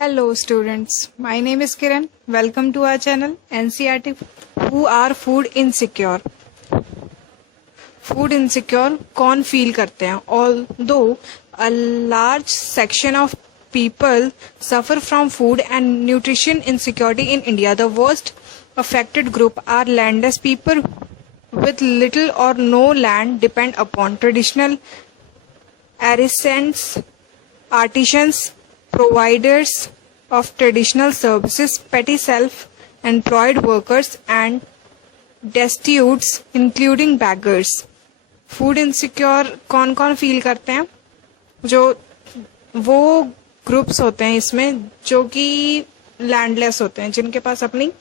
Hello students, my name is Kiran. Welcome to our channel NCERT. Who are food insecure? Food insecure कौन feel करते हैं? Although a large section of people suffer from food and nutrition insecurity in India, the worst affected group are landless people with little or no land depend upon traditional artisans, providers of traditional services, petty self-employed workers and destitutes including beggars. Food insecure कौन कौन feel करते हैं? जो वो groups होते हैं इसमें जो कि लैंडलेस होते हैं, जिनके पास अपनी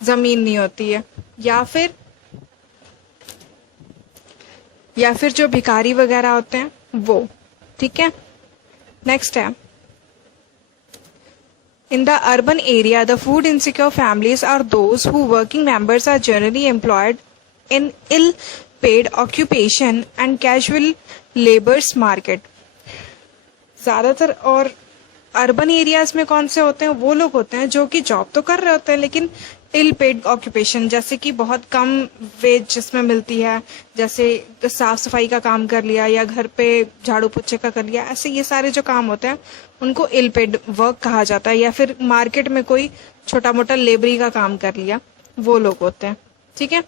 जमीन नहीं होती है, या फिर जो भिखारी वगैरह होते हैं वो. ठीक है, नेक्स्ट है. In the urban area, the food insecure families are those whose working members are generally employed in ill-paid occupation and casual labor's market. ज़्यादातर और अर्बन एरियाज में कौन से होते हैं? वो लोग होते हैं जो कि जॉब तो कर रहे होते हैं लेकिन इल पेड ऑक्यूपेशन, जैसे कि बहुत कम वेज जिसमें मिलती है, जैसे साफ सफाई का काम कर लिया या घर पे झाड़ू पोछे का कर लिया, ऐसे ये सारे जो काम होते हैं उनको इल पेड वर्क कहा जाता है. या फिर मार्केट में कोई छोटा मोटा लेबरी का काम कर लिया, वो लोग होते हैं. ठीक है,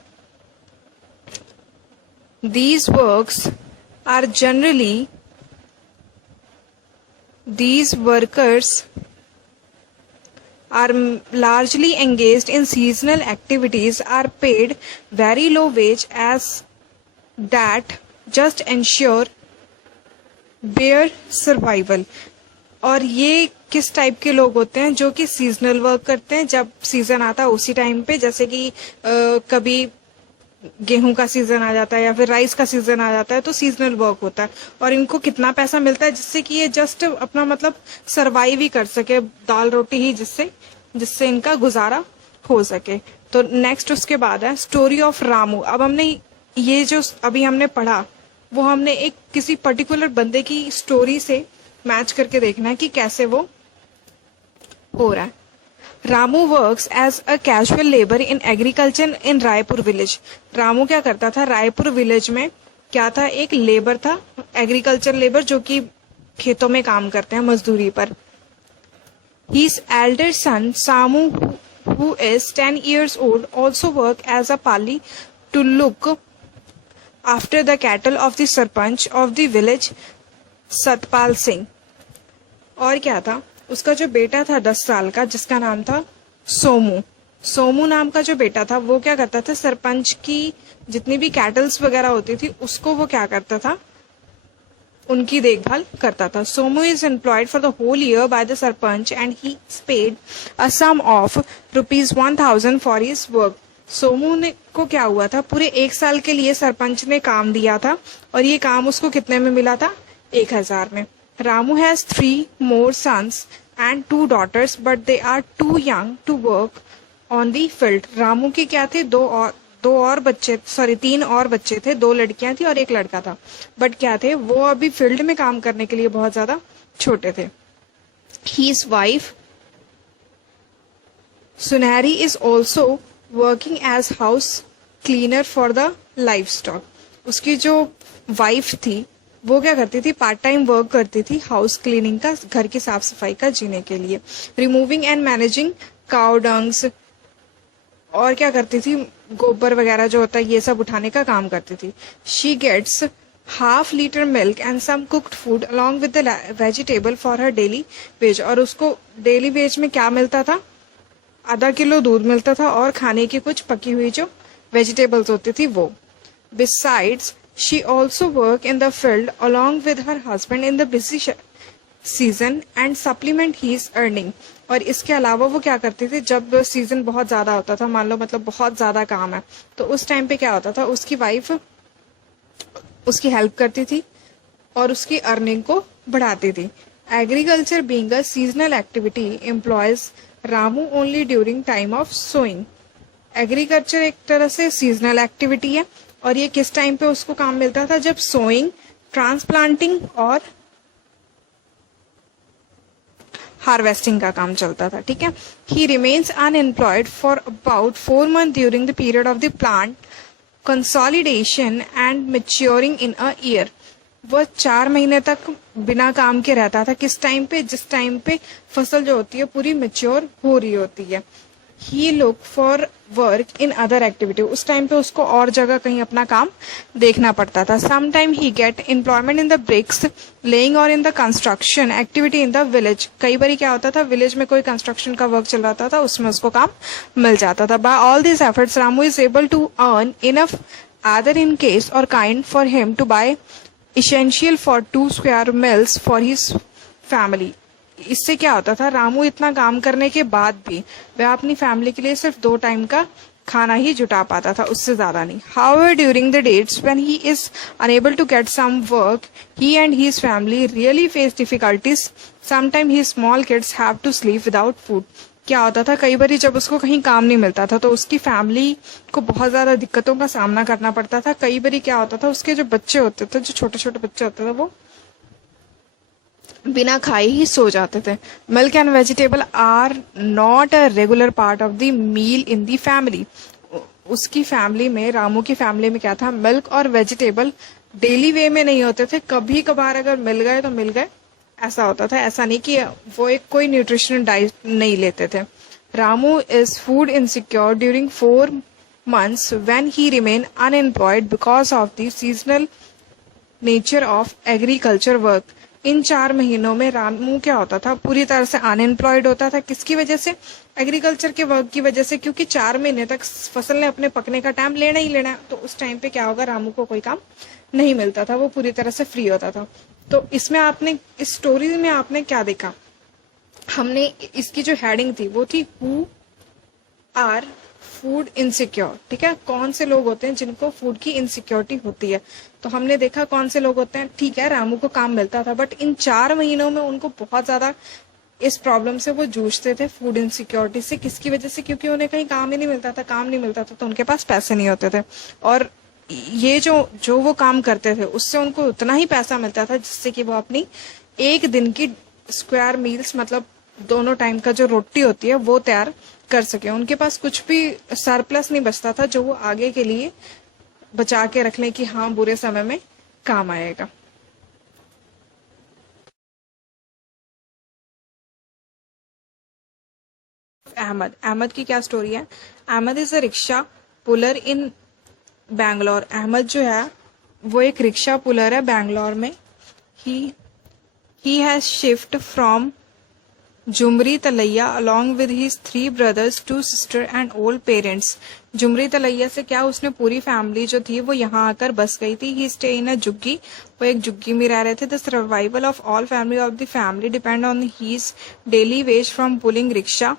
these workers are largely engaged in seasonal activities, are paid very low wage as that just ensure bare survival. और ये किस टाइप के लोग होते हैं? जो कि सीजनल वर्क करते हैं, जब सीजन आता है उसी टाइम पे, जैसे कि कभी गेहूं का सीजन आ जाता है या फिर राइस का सीजन आ जाता है, तो सीजनल वर्क होता है. और इनको कितना पैसा मिलता है जिससे कि ये जस्ट अपना मतलब सरवाइव ही कर सके, दाल रोटी ही, जिससे इनका गुजारा हो सके. तो नेक्स्ट उसके बाद है स्टोरी ऑफ रामू. अब हमने ये जो अभी हमने पढ़ा वो हमने एक किसी पर्टिकुलर बंदे की स्टोरी से मैच करके देखना है कि कैसे वो हो रहा है. Ramu works as a casual labour in agriculture in Raipur village. Ramu क्या करता था? रायपुर विलेज में क्या था? एक लेबर था, एग्रीकल्चर लेबर, जो कि खेतों में काम करते हैं मजदूरी पर. His elder son Samu, who is 10 years old, also work as a pali to look after the cattle of the sarpanch of the village, Satpal Singh. और क्या था? उसका जो बेटा था 10 साल का, जिसका नाम था सोमू नाम का जो बेटा था, वो क्या करता था? सरपंच की जितनी भी कैटल्स वगैरह होती थी उसको वो क्या करता था? उनकी देखभाल करता था. Somu is employed for the whole year by the sarpanch and he is paid a sum of ₹1000 for his work. Somu ने को क्या हुआ था? पूरे 1 साल के लिए सरपंच ने काम दिया था और ये काम उसको कितने में मिला था? 1000 में. Ramu has 3 more sons and 2 daughters, but they are too young to work on the field. Ramu के क्या थे? 3 और बच्चे थे, 2 लड़कियां थी और 1 लड़का था. बट क्या थे? वो अभी फील्ड में काम करने के लिए बहुत ज्यादा छोटे थे. His wife सुनहरी is also working as house cleaner for the livestock. उसकी जो वाइफ थी वो क्या करती थी? पार्ट टाइम वर्क करती थी हाउस क्लीनिंग का, घर की साफ सफाई का, जीने के लिए. Removing and managing cow dunks, और क्या करती थी? गोबर वगैरह जो होता है ये सब उठाने का काम करती थी. She gets ½ litre milk and some cooked food along with the vegetable for her daily wage. और उसको डेली वेज में क्या मिलता था? ½ किलो दूध मिलता था और खाने की कुछ पकी हुई जो वेजिटेबल्स होती थी वो. Besides she also work in the field along with her husband in the busy season and supplement his earning. और इसके अलावा वो क्या करती थी? जब सीजन बहुत ज्यादा होता था, मान लो मतलब बहुत ज्यादा काम है, तो उस टाइम पे क्या होता था? उसकी वाइफ उसकी हेल्प करती थी और उसकी अर्निंग को बढ़ाती थी. Agriculture being a seasonal activity employs Ramu only during time of sowing. Agriculture एक तरह से सीजनल एक्टिविटी है और ये किस टाइम पे उसको काम मिलता था? जब सोइंग, ट्रांसप्लांटिंग और हार्वेस्टिंग का काम चलता था, ठीक है। ही remains unemployed for about 4 months during the period of the plant consolidation and maturing in a year. वह 4 महीने तक बिना काम के रहता था। किस टाइम पे? जिस टाइम पे फसल जो होती है पूरी मैच्योर हो रही होती है। He look for work in other activity. उस टाइम पे उसको और जगह कहीं अपना काम देखना पड़ता था। Some time he get employment in the bricks laying और in the construction activity in the village. कई बार क्या होता था, विलेज में कोई कंस्ट्रक्शन का वर्क चल रहा था, उसमें उसको काम मिल जाता था। By all this efforts Ramu is able to earn enough either in case or kind for him to buy essential for 2 square meals for his family। इससे क्या होता था, रामू इतना काम करने के बाद भी वह अपनी फैमिली के लिए सिर्फ 2 टाइम का खाना ही जुटा पाता था, उससे ज्यादा नहीं। However, during the days when he is unable to get some work, he and his family really face difficulties। Sometimes his small kids have to sleep without food। क्या होता था, कई बार जब उसको कहीं काम नहीं मिलता था तो उसकी फैमिली को बहुत ज्यादा दिक्कतों का सामना करना पड़ता था। कई बार क्या होता था, उसके जो बच्चे होते थे, जो छोटे छोटे बच्चे होते थे, वो बिना खाए ही सो जाते थे। Milk and vegetable are not a regular part of the meal in the family. उसकी फैमिली में, रामू की फैमिली में क्या था, मिल्क और वेजिटेबल डेली वे में नहीं होते थे। कभी कभार अगर मिल गए तो मिल गए, ऐसा होता था। ऐसा नहीं कि वो एक कोई न्यूट्रिशनल डाइट नहीं लेते थे। Ramu is food insecure during 4 months when he remained unemployed because of the seasonal nature of agriculture work. इन 4 महीनों में रामू क्या होता था, पूरी तरह से अनएम्प्लॉयड होता था। किसकी वजह से? एग्रीकल्चर के वर्क की वजह से, क्योंकि 4 महीने तक फसल ने अपने पकने का टाइम लेना ही लेना है। तो उस टाइम पे क्या होगा, रामू को कोई काम नहीं मिलता था, वो पूरी तरह से फ्री होता था। तो इसमें आपने, इस स्टोरी में आपने क्या देखा, हमने इसकी जो हेडिंग थी वो थी हु आर फूड इनसिक्योर। ठीक है, कौन से लोग होते हैं जिनको फूड की इनसिक्योरिटी होती है। तो हमने देखा कौन से लोग होते हैं। ठीक है, रामू को काम मिलता था, बट इन 4 महीनों में उनको बहुत ज्यादा इस प्रॉब्लम से वो जूझते थे, फूड इनसिक्योरिटी से। किसकी वजह से? क्योंकि उन्हें कहीं काम ही नहीं मिलता था। काम नहीं मिलता था तो उनके पास पैसे नहीं होते थे, और ये जो वो काम करते थे उससे उनको उतना ही पैसा मिलता था जिससे कि वो अपनी एक दिन की स्क्वायर मील्स, मतलब दोनों टाइम का जो रोटी होती है वो तैयार कर सके। उनके पास कुछ भी सरप्लस नहीं बचता था जो वो आगे के लिए बचा के रख लें कि हाँ बुरे समय में काम आएगा। अहमद की क्या स्टोरी है? Ahmed is a rickshaw puller in Bangalore. Ahmed जो है वो एक रिक्शा पुलर है बैंगलोर में। He has shift from Jhumri Telaiya along with his 3 brothers, 2 sisters and old parents। Jhumri तलैया से क्या, उसने पूरी फैमिली जो थी वो यहाँ आकर बस गई थी। ही स्टे इन अ झुग्गी, वो एक झुग्गी में रह रहे थे। The survival of all family of the family depend on his daily wage from pulling rickshaw.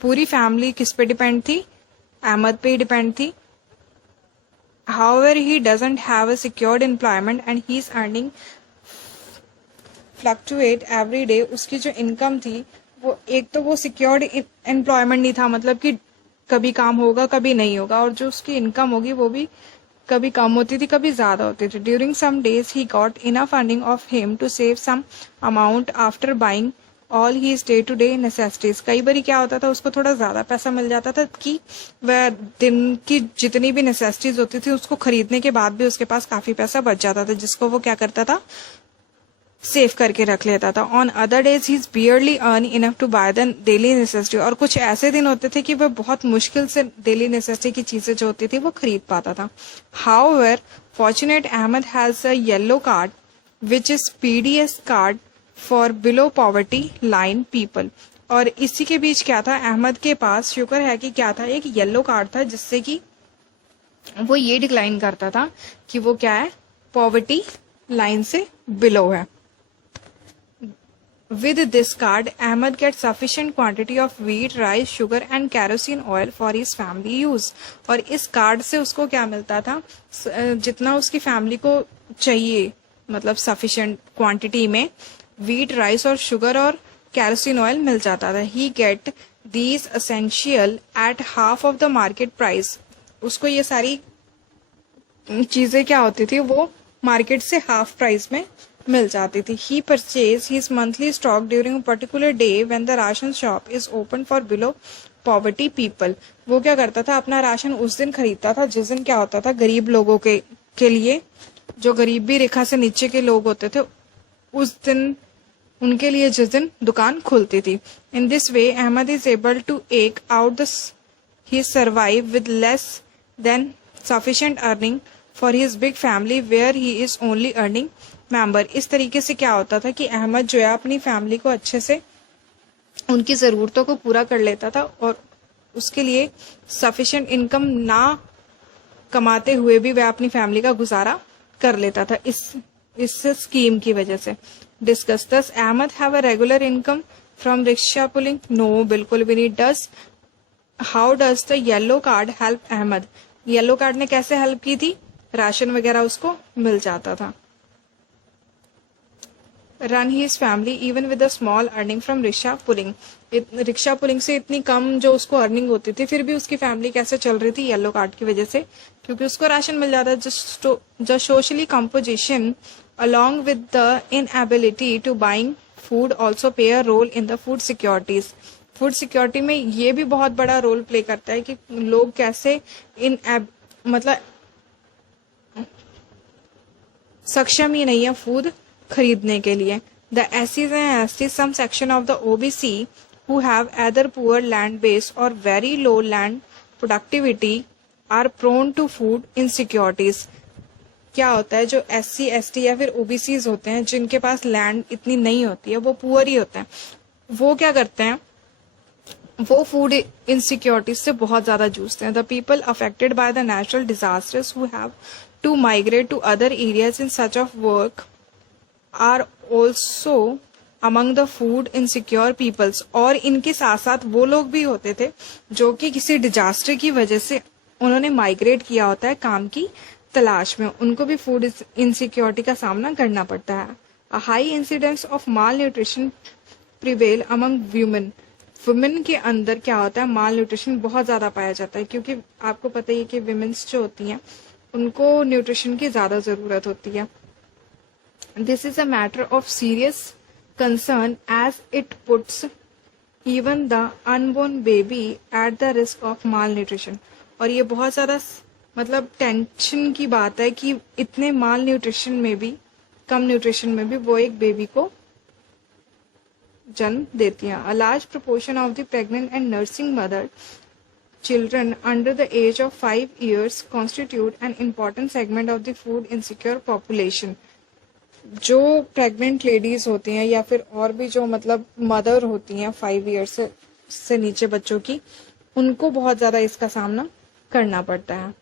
पूरी फैमिली किस पे डिपेंड थी? अहमद पे ही डिपेंड थी। However, he doesn't have a secured employment and he is earning fluctuate every day। उसकी जो income थी वो, एक तो वो सिक्योर्ड एम्प्लॉयमेंट नहीं था, मतलब कि कभी काम होगा कभी नहीं होगा, और जो उसकी इनकम होगी वो भी कभी कम होती थी कभी ज्यादा होती थी। During some days he got enough earning of him to save some amount after buying all his day to day necessities. कई बार क्या होता था, उसको थोड़ा ज्यादा पैसा मिल जाता था कि वह दिन की जितनी भी नेसेसिटीज होती थी उसको खरीदने के बाद भी उसके पास काफी पैसा बच जाता था, जिसको वो क्या करता था, सेव करके रख लेता था। On other days he is barely earn enough to buy the daily necessity. और कुछ ऐसे दिन होते थे कि वह बहुत मुश्किल से डेली नेसेसिटी की चीजें जो होती थी वो खरीद पाता था। However fortunate Ahmed has a yellow card which is PDS card for below poverty line people. और इसी के बीच क्या था, अहमद के पास शुक्र है कि क्या था, एक येलो कार्ड था जिससे कि वो ये डिक्लाइन करता था कि वो क्या है, पॉवर्टी लाइन से बिलो है। With this card, Ahmed gets sufficient quantity of wheat, rice, sugar and kerosene oil for his family use। और इस कार्ड से उसको क्या मिलता था, जितना उसकी फैमिली को चाहिए, मतलब सफिशिएंट क्वांटिटी में व्हीट, राइस और शुगर और कैरोसिन ऑयल मिल जाता था। He get these essential at half of the market price. उसको ये सारी चीजें क्या होती थी, वो मार्केट से हाफ प्राइस में मिल जाती थी. He purchased his monthly stock during a particular day when the ration shop is open for below poverty people. वो क्या करता था, अपना राशन उस दिन खरीदता था जिस दिन क्या होता था, गरीब लोगों के लिए, जो गरीबी रेखा से नीचे के लोग होते थे, उस दिन उनके लिए जिस दिन दुकान खुलती थी. In this way Ahmed is able to eke out the he survive with less than sufficient earning for his big family where he is only earning member. इस तरीके से क्या होता था कि अहमद जो है अपनी फैमिली को अच्छे से उनकी ज़रूरतों को पूरा कर लेता था और उसके लिए सफिशिएंट इनकम ना कमाते हुए भी वह अपनी फैमिली का गुजारा कर लेता था इस स्कीम की वजह से. Discuss. Does Ahmed have a regular income from rickshaw pulling? No, बिल्कुल भी नहीं. Does how does the yellow card help Ahmed? Yellow card ने कैसे हेल्प की थी? राशन वगैरह उसको मिल जाता था. Run his family even with a small earning from rickshaw pulling? Rickshaw pulling से इतनी कम जो उसको अर्निंग होती थी, फिर भी उसकी फैमिली कैसे चल रही थी? येलो कार्ड की वजह से, क्योंकि उसको राशन मिल जाता. जो socially composition along with the inability to buying food also play a role in the food securities. Food security में ये भी बहुत बड़ा रोल प्ले करता है कि लोग कैसे मतलब सक्षम ही नहीं है फूड खरीदने के लिए. द एससीज and ST some section of the OBC who have either poor land base or very low land productivity are prone to food insecurities. क्या होता है, जो एससी एसटी या फिर ओबीसीज होते हैं जिनके पास लैंड इतनी नहीं होती है, वो पुअर ही होते हैं, वो क्या करते हैं, वो फूड इनसिक्योरिटीज से बहुत ज्यादा जूझते हैं. The people affected by the natural disasters who have to migrate to other areas in सच of work are also among the food insecure peoples. और इनके साथ साथ वो लोग भी होते थे जो कि किसी डिजास्टर की वजह से उन्होंने माइग्रेट किया होता है काम की तलाश में, उनको भी फूड इनसिक्योरिटी का सामना करना पड़ता है. A high incidence of mall nutrition prevail among women. Women के अंदर क्या होता है, माल न्यूट्रिशन बहुत ज्यादा पाया जाता है, क्योंकि आपको पता ही है कि वुमेन्स जो होती हैं उनको न्यूट्रिशन की ज्यादा जरूरत होती है. This is a matter of serious concern as it puts even the unborn baby at the risk of malnutrition. और ये बहुत ज्यादा मतलब टेंशन की बात है कि इतने माल न्यूट्रिशन में भी, कम न्यूट्रिशन में भी वो एक बेबी को जन्म देती हैं. A large proportion of the pregnant and nursing mother children under the age of 5 years constitute an important segment of the food insecure population. जो प्रेग्नेंट लेडीज होती हैं या फिर और भी जो मतलब मदर होती हैं 5 years से नीचे बच्चों की, उनको बहुत ज्यादा इसका सामना करना पड़ता है.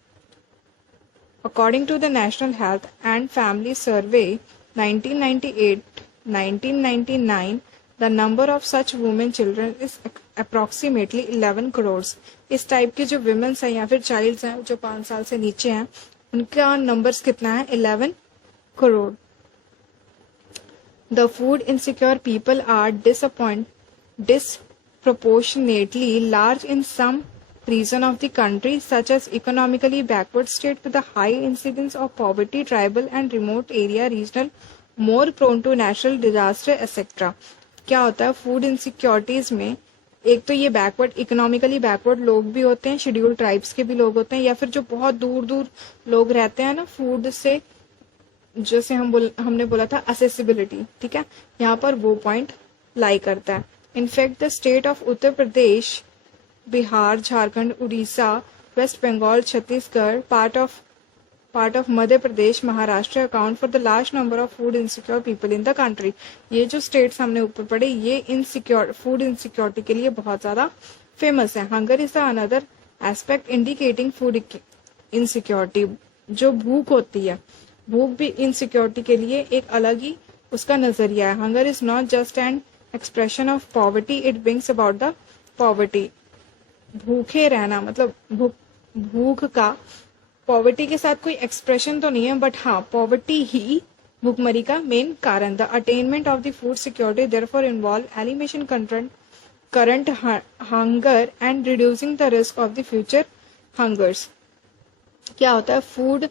According to the National Health and Family Survey 1998-1999, the number of such women children is approximately 11 crores. इस टाइप के जो women हैं या फिर childs हैं जो 5 साल से नीचे हैं, उनका numbers कितना है? 11 crore. The food insecure people are disproportionately large in some region of the country such as economically backward state with a high incidence of poverty, tribal and remote area, regional, more prone to natural disaster etc. क्या होता है food insecurities में, एक तो ये backward, economically backward लोग भी होते हैं, शेड्यूल ट्राइब्स के भी लोग होते हैं, या फिर जो बहुत दूर दूर लोग रहते हैं ना फूड से, जैसे हमने बोला था असेसिबिलिटी, ठीक है, यहाँ पर वो पॉइंट लाई करता है. In fact the state of Uttar Pradesh, Bihar, Jharkhand, Orissa, West Bengal, Chhattisgarh, part of Madhya Pradesh, Maharashtra account for the large number of food insecure people in the country. ये जो स्टेट्स हमने ऊपर पढ़े, ये फूड इनसिक्योरिटी के लिए बहुत ज्यादा फेमस है. Hunger is the another aspect indicating food insecurity. जो भूख होती है, भूख भी इनसिक्योरिटी के लिए एक अलग ही उसका नजरिया है. Hunger is not just an expression of poverty, it brings about the poverty. भूखे रहना मतलब भूख का पॉवर्टी के साथ कोई एक्सप्रेशन तो नहीं है, बट हाँ पॉवर्टी ही भूखमरी का मेन कारण. The attainment of the food security therefore involve elimination current hunger and reducing the risk of the future hungers. क्या होता है, फूड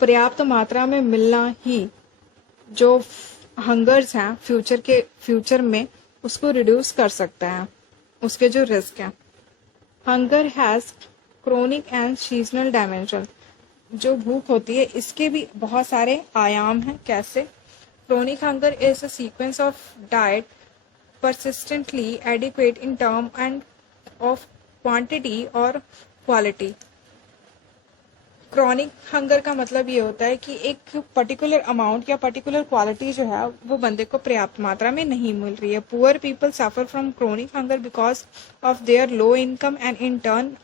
पर्याप्त मात्रा में मिलना ही जो हंगर्स हैं फ्यूचर में उसको रिड्यूस कर सकता है, उसके जो रिस्क हैं। Hunger has chronic and seasonal dimension. जो भूख होती है इसके भी बहुत सारे आयाम हैं। कैसे? Chronic hunger is a sequence of diet persistently adequate in term and of quantity or quality। Chronic hunger का मतलब ये होता है कि एक पर्टिकुलर अमाउंट या पर्टिकुलर क्वालिटी जो है वो बंदे को पर्याप्त मात्रा में नहीं मिल रही है। Poor people suffer from chronic hunger because of their low income and in turn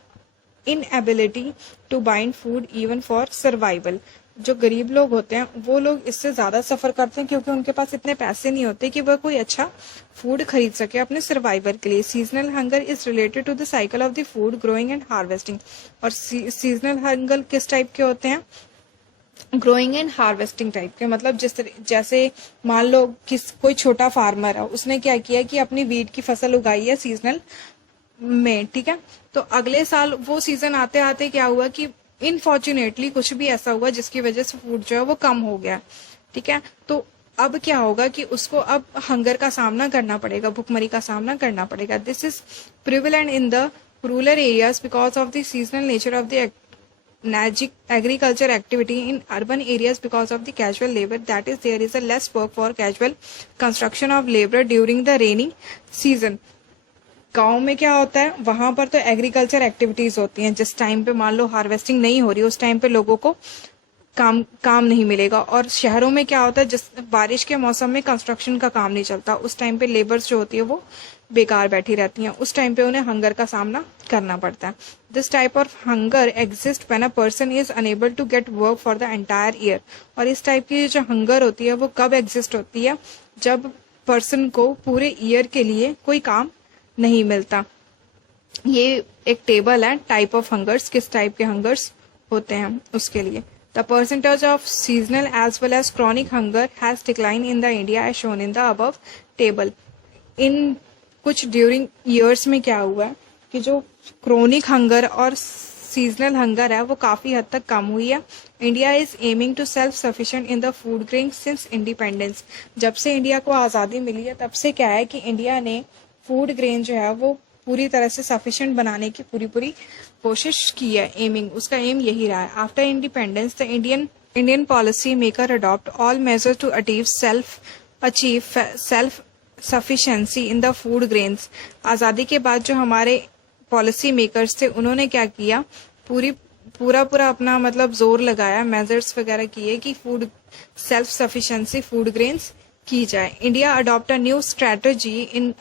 inability to bind food even for survival. जो गरीब लोग होते हैं वो लोग इससे ज़्यादा सफ़र करते हैं क्योंकि उनके पास इतने पैसे नहीं होते कि वह कोई अच्छा फूड खरीद सके अपने सर्वाइवल के लिए। Seasonal hunger is related to the cycle of the food growing and harvesting. और सीजनल हंगर किस टाइप के होते हैं? ग्रोइंग एंड हार्वेस्टिंग टाइप के। मतलब जैसे मान लो कोई छोटा फार्मर है, उसने क्या किया कि अपनी वीट की फसल उगाई है सीजनल में, ठीक है। तो अगले साल वो सीजन आते आते क्या हुआ कि इनफॉर्चुनेटली कुछ भी ऐसा हुआ जिसकी वजह से फूड जो है वो कम हो गया, ठीक है। तो अब क्या होगा कि उसको अब हंगर का सामना करना पड़ेगा, भुखमरी का सामना करना पड़ेगा। This is prevalent in the rural areas because of the seasonal nature of the agriculture activity in urban areas because of the casual labor, that is there is a less work for casual construction of labor during the rainy season। गांव में क्या होता है, वहां पर तो agriculture activities होती हैं। जिस टाइम पे मान लो हार्वेस्टिंग नहीं हो रही उस टाइम पे लोगों को काम नहीं मिलेगा। और शहरों में क्या होता है, जिस बारिश के मौसम में कंस्ट्रक्शन का काम नहीं चलता, उस टाइम पे लेबर्स जो होती है वो बेकार बैठी रहती हैं, उस टाइम पे उन्हें हंगर का सामना करना पड़ता है। This type of hunger exist when a person is unable to get work for the entire year. और इस टाइप की जो हंगर होती है वो कब एग्जिस्ट होती है? जब पर्सन को पूरे ईयर के लिए कोई काम नहीं मिलता। ये एक टेबल है टाइप ऑफ हंगर्स, किस टाइप के हंगर्स होते हैं उसके लिए। The percentage of seasonal as well as chronic hunger has decline in the India as shown in the above table. इन कुछ ड्यूरिंग ईयर्स में क्या हुआ है कि जो क्रोनिक हंगर और सीजनल हंगर है वो काफ़ी हद तक कम हुई है। India is aiming to self sufficient in the food grain since independence. जब से इंडिया को आज़ादी मिली है तब से क्या है कि इंडिया ने फूड ग्रेन जो है वो पूरी तरह से सफिशिएंट बनाने की पूरी कोशिश की है। एमिंग, उसका एम यही रहा है। After independence the Indian policy maker adopt all measures to achieve self sufficiency in the food grains. आज़ादी के बाद जो हमारे पॉलिसी मेकर्स थे उन्होंने क्या किया, पूरा अपना मतलब जोर लगाया, मेजर्स वगैरह किए कि food self sufficiency food grains की जाए। India adopt a new strategy in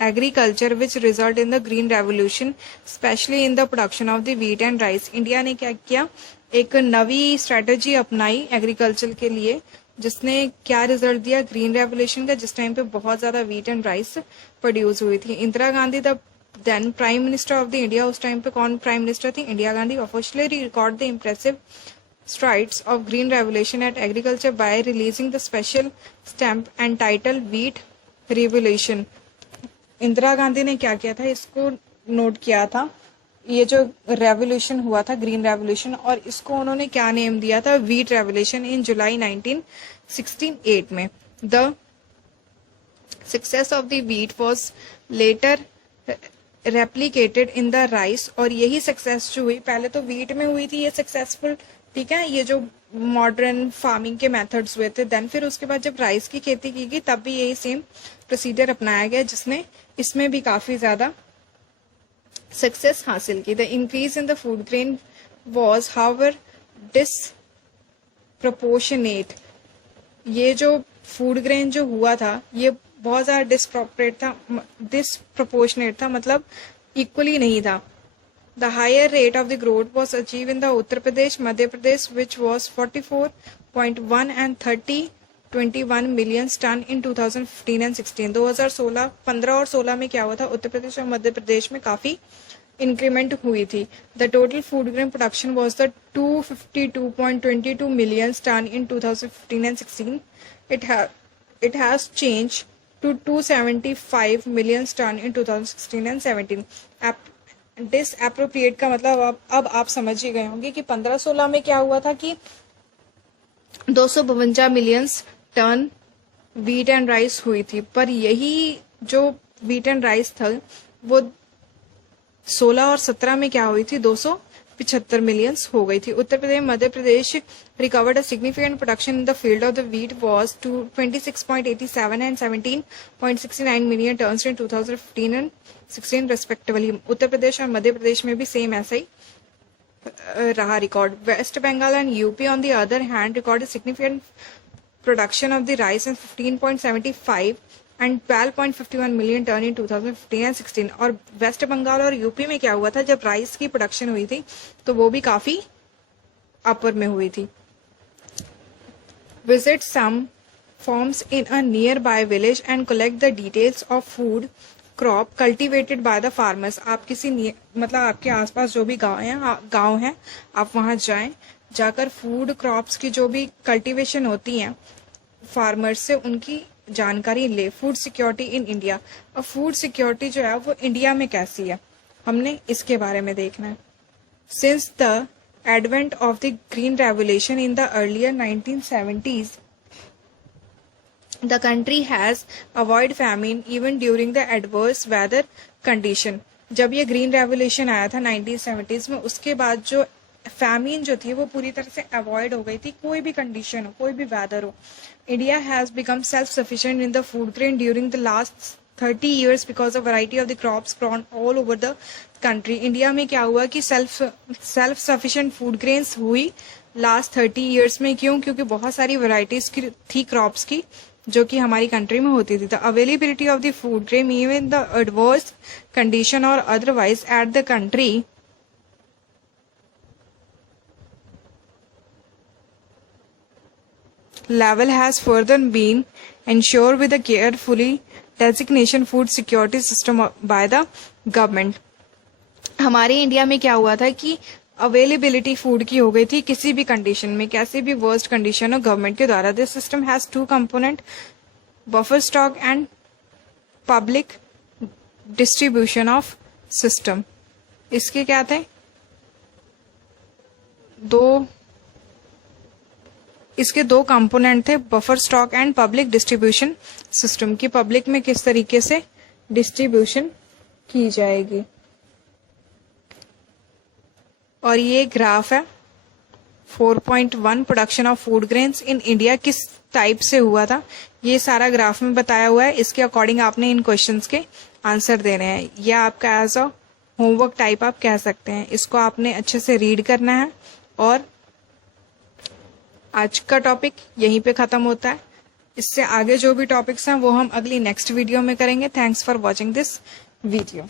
agriculture which result in the green revolution specially in the production of the wheat and rice. India ने क्या किया, एक नवी स्ट्रेटजी अपनाई एग्रीकल्चर के लिए, जिसने क्या रिजल्ट दिया, ग्रीन रेवोल्यूशन का, जिस टाइम पे बहुत ज्यादा व्हीट एंड राइस प्रोड्यूस हुई थी। Indira Gandhi the then prime minister of the India, उस टाइम पे कौन प्राइम मिनिस्टर थी? Indira Gandhi. Officially record the impressive strides of green revolution at agriculture by releasing the special stamp entitled wheat revolution। Indira Gandhi ने क्या किया था, इसको नोट किया था, ये जो रेवोल्यूशन हुआ था ग्रीन रेवोल्यूशन, और इसको उन्होंने क्या नेम दिया था, व्हीट रेवोल्यूशन, इन जुलाई 1968 में। The success of the wheat was later replicated in the rice. और यही सक्सेस जो हुई, पहले तो व्हीट में हुई थी ये सक्सेसफुल, ठीक है, ये जो मॉडर्न फार्मिंग के मेथड्स हुए थे। देन फिर उसके बाद जब राइस की खेती की गई तब भी यही सेम प्रोसीजर अपनाया गया, जिसने इसमें भी काफी ज्यादा सक्सेस हासिल की। The increase in the food grain was however disproportionate. ये जो फूड ग्रेन जो हुआ था ये बहुत ज्यादा डिसप्रोपोर्शनेट था, मतलब इक्वली नहीं था। The higher rate of the growth was achieved in the Uttar Pradesh, Madhya Pradesh, which was 44.1 and 21 million ton in 2015 and 16। 2016, 15 और 16 में क्या हुआ था, उत्तर प्रदेश और मध्य प्रदेश में काफी इंक्रीमेंट हुई थी। The total food grain production was the 252.22 million ton in 2015 and 16। It has changed to 275 million ton in 2016 and 17। डिसएप्रोप्रिएट का मतलब अब आप समझ ही गए होंगे कि 15-16 में क्या हुआ था कि 252 million ton wheat and rice हुई थी, पर यही जो वीट एंड राइस था वो 16 और 17 में क्या हुई थी, 275 मिलियंस हो गई थी। Uttar Pradesh Madhya Pradesh recorded a significant production in the field of the wheat was to 26.87 and 17.69 million tonnes in 2015 and 16 respectively. Uttar Pradesh और मध्य प्रदेश में भी सेम ऐसा ही रहा record. West Bengal and UP on the other hand record significant production of the rice in 15.75 and 12.51 million tonne in 2015 and 16। और waste Bengal और UP में क्या हुआ था, जब राइस की प्रोडक्शन हुई थी तो वो भी काफी अपर में हुई थी। Visit some farms in a nearby village and collect the details of food crop cultivated by the farmers। आप किसी मतलब आपके आसपास जो भी गांव हैं आप वहां जाएं, जाकर फूड क्रॉप्स की जो भी कल्टीवेशन होती हैं फार्मर्स से उनकी जानकारी ले। Food security in India. अब फूड सिक्योरिटी जो है वो इंडिया में कैसी है, हमने इसके बारे में देखना है। Since the advent of the green revolution in the earlier 1970s, the country has avoided famine even during the adverse weather condition। जब ये ग्रीन रेवोल्यूशन आया था 1970s में, उसके बाद जो फैमिन जो थी वो पूरी तरह से अवॉइड हो गई थी, कोई भी कंडीशन हो, कोई भी वेदर हो। India has become self sufficient in the food grain during the last 30 years because of variety of the crops grown all over the country। India में क्या हुआ कि सेल्फ सफिशिएंट फूड ग्रेन्स हुई last 30 years में। क्यों? क्योंकि बहुत सारी वैरायटीज की थी क्रॉप्स की जो कि हमारी कंट्री में होती थी। The availability of the food grain even the adverse condition और otherwise at the country level has further been ensured with a carefully designation food security system by the government। हमारे India में क्या हुआ था कि अवेलेबिलिटी फूड की हो गई थी किसी भी कंडीशन में, कैसे भी वर्स्ट कंडीशन हो, गवर्नमेंट के द्वारा। This system has two component, buffer stock and public distribution of system. इसके क्या थे, इसके दो कंपोनेंट थे, buffer stock and public distribution system की पब्लिक में किस तरीके से डिस्ट्रीब्यूशन की जाएगी। और ये ग्राफ है 4.1 production of food grains in India किस टाइप से हुआ था, ये सारा ग्राफ में बताया हुआ है। इसके अकॉर्डिंग आपने इन क्वेश्चंस के आंसर देने हैं। यह आपका एज अ होमवर्क टाइप आप कह सकते हैं। इसको आपने अच्छे से रीड करना है। और आज का टॉपिक यहीं पे खत्म होता है। इससे आगे जो भी टॉपिक्स हैं वो हम अगली नेक्स्ट वीडियो में करेंगे। Thanks for watching this video.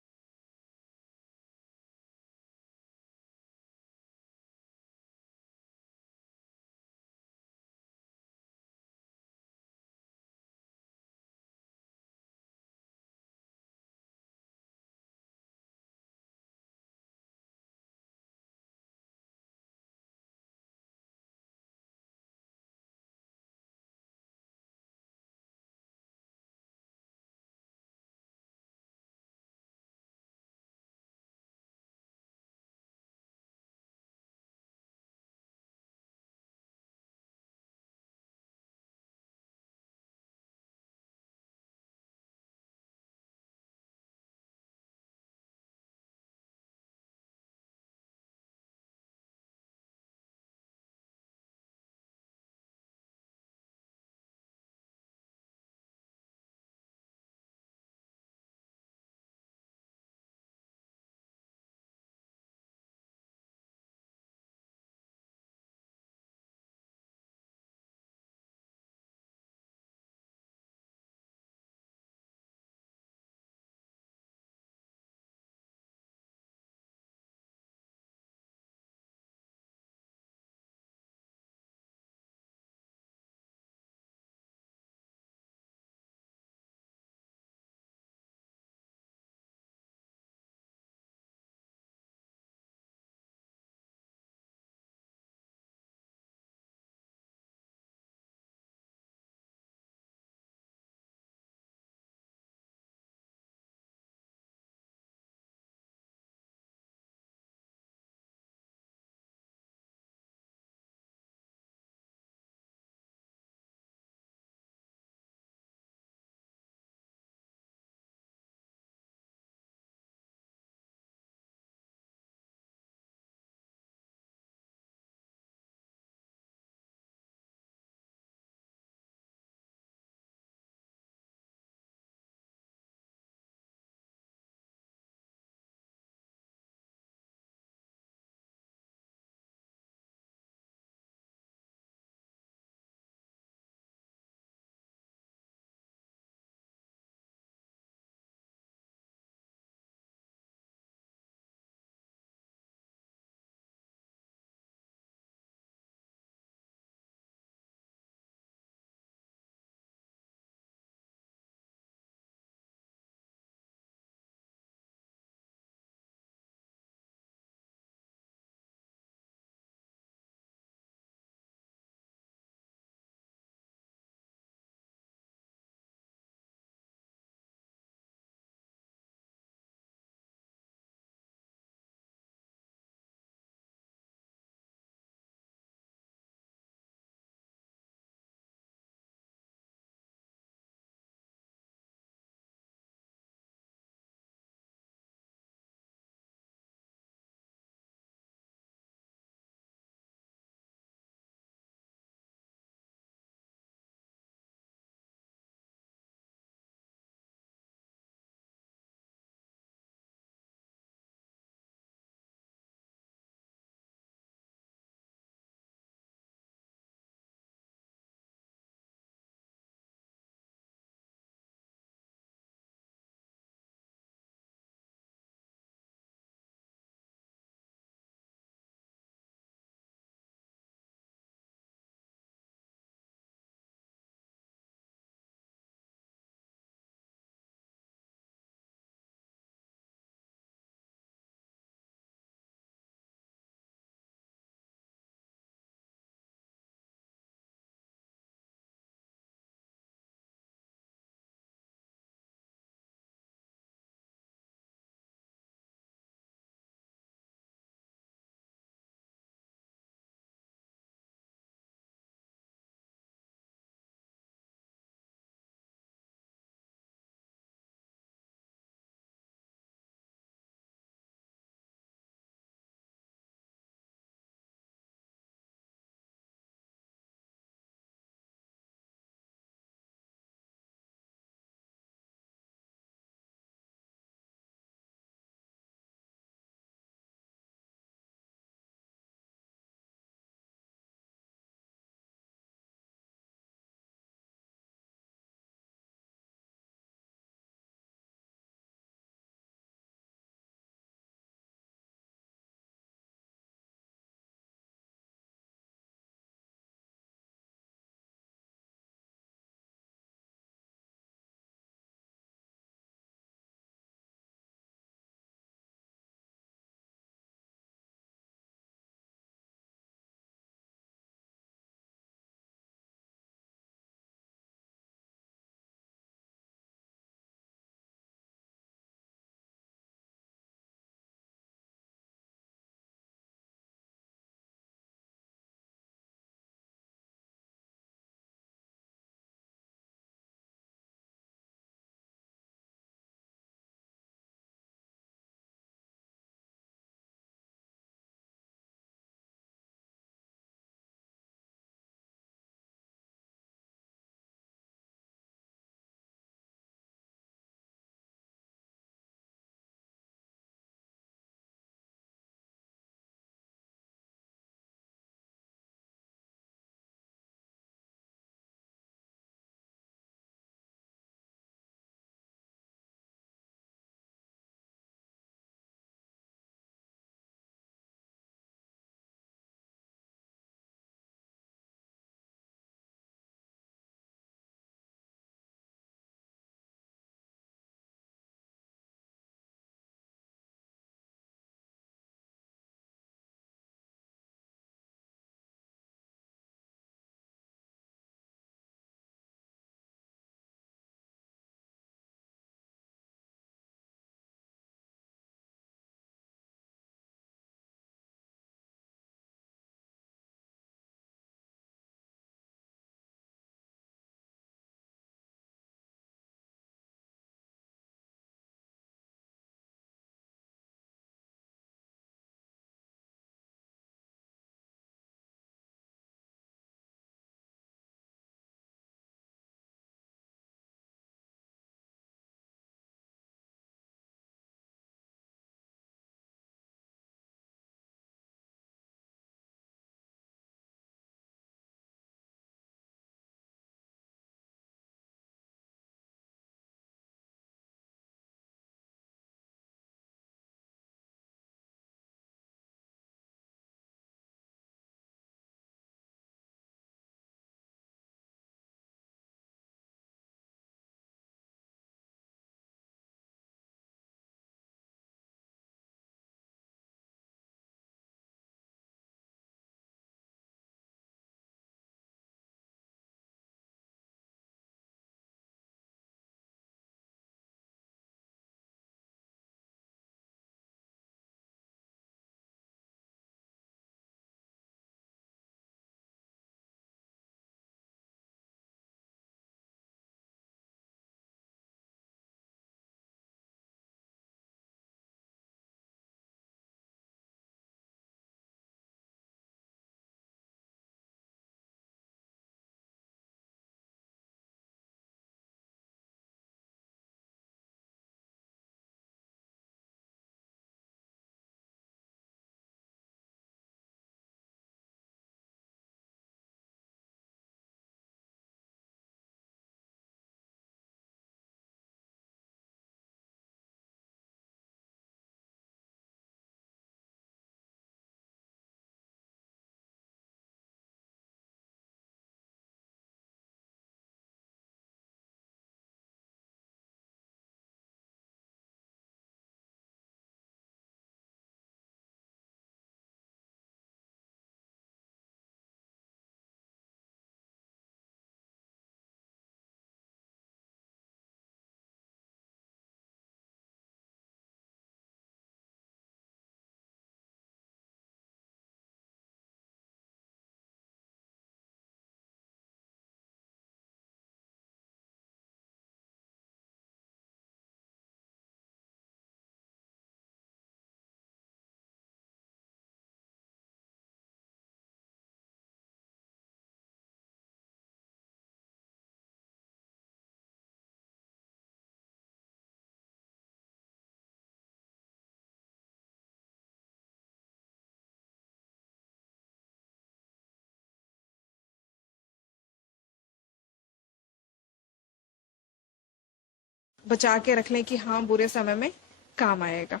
बचा के रख लें कि हाँ बुरे समय में काम आएगा।